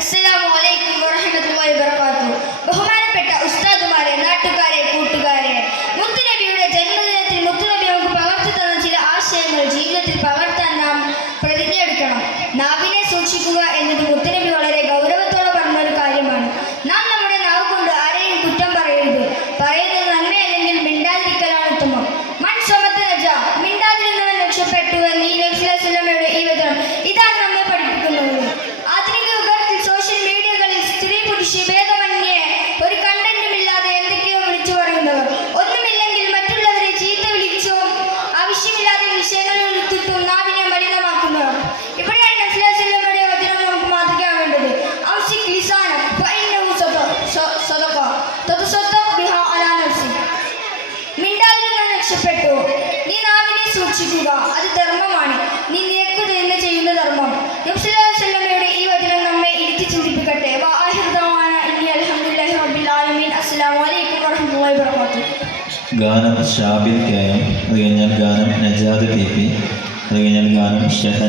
അസ്സലാമു അലൈക്കും വറഹ്മത്തുള്ളാഹി വബറകാതുഹു. ബഹുമാനപ്പെട്ട ഉസ്താദുമാരെ, നാട്ടുകാരെ, കൂട്ടുകാരെ, മുത്തുനബിയുടെ ജന്മദിനത്തിൽ മുത്തുനബി നമുക്ക് പകർത്തി തന്ന ചില ആശയങ്ങൾ ജീവിതത്തിൽ പകർത്താൻ നാം പ്രതിജ്ഞയെടുക്കണം. നാവിനെ സൂക്ഷിക്കുക എന്നത് മുത്തുനബി വളരെ ഗൗരവത്തോടെ പറഞ്ഞൊരു കാര്യമാണ്. നാം നമ്മുടെ നാവ് കൊണ്ട് ആരെയും കുറ്റം പറയരുത്. പറയുന്നത് നന്മയല്ലെങ്കിൽ മിണ്ടാതിരിക്കലാണ് ഉത്തമം. മൻ സമത നജ, മിണ്ടാതിരുന്നവൻ രക്ഷപ്പെട്ടു എന്ന് ഈ നബി സല്ലല്ലാഹു അലൈഹി വസല്ലമയുടെ ഈ വചനം ഇതാണ് നമ്മെ പഠിപ്പിക്കുന്നത്. ഭേദമന്യേ ഒരു കണ്ടന്റുമില്ലാതെ എന്തൊക്കെയോ വിളിച്ചു പറയുന്നവർ, ഒന്നുമില്ലെങ്കിൽ മറ്റുള്ളവരെ ചീത്ത വിളിച്ചോ ആവശ്യമില്ലാതെ വിഷയങ്ങളിൽ ഉൾത്തിട്ടും നാവിനെ മലിനമാക്കുന്നവർ. ഇവിടെയാണ് നബി സല്ലല്ലാഹു അലൈഹി വസല്ലമയുടെ വചനം നമുക്ക് മാതൃകയാവേണ്ടത്. ഔസിക് ലിസാനക ഫഇന്നഹു സദഖ തതസദ്ദഖ് ബിഹാ അലാ നഫ്സിക. മിണ്ടാതിരുന്നവൻ രക്ഷപ്പെട്ടു. നീ നാവിനെ സൂക്ഷിക്കുക, അത് ധർമ്മമാണ്. നീ നിനക്ക് തന്നെ ചെയ്യുന്ന ധർമ്മം. നബി സല്ലല്ലാഹു അലൈഹി വസല്ലമയുടെ ഈ വചനം നമ്മെ ഇരുത്തി ചിന്തിപ്പിക്കട്ടെ. ഗാനം ഷാബിൽ കെ എം, അത് കഴിഞ്ഞാൽ ഗാനം നജാദ് ടി പി, അത് കഴിഞ്ഞാൽ ഗാനം ഷഹൻ.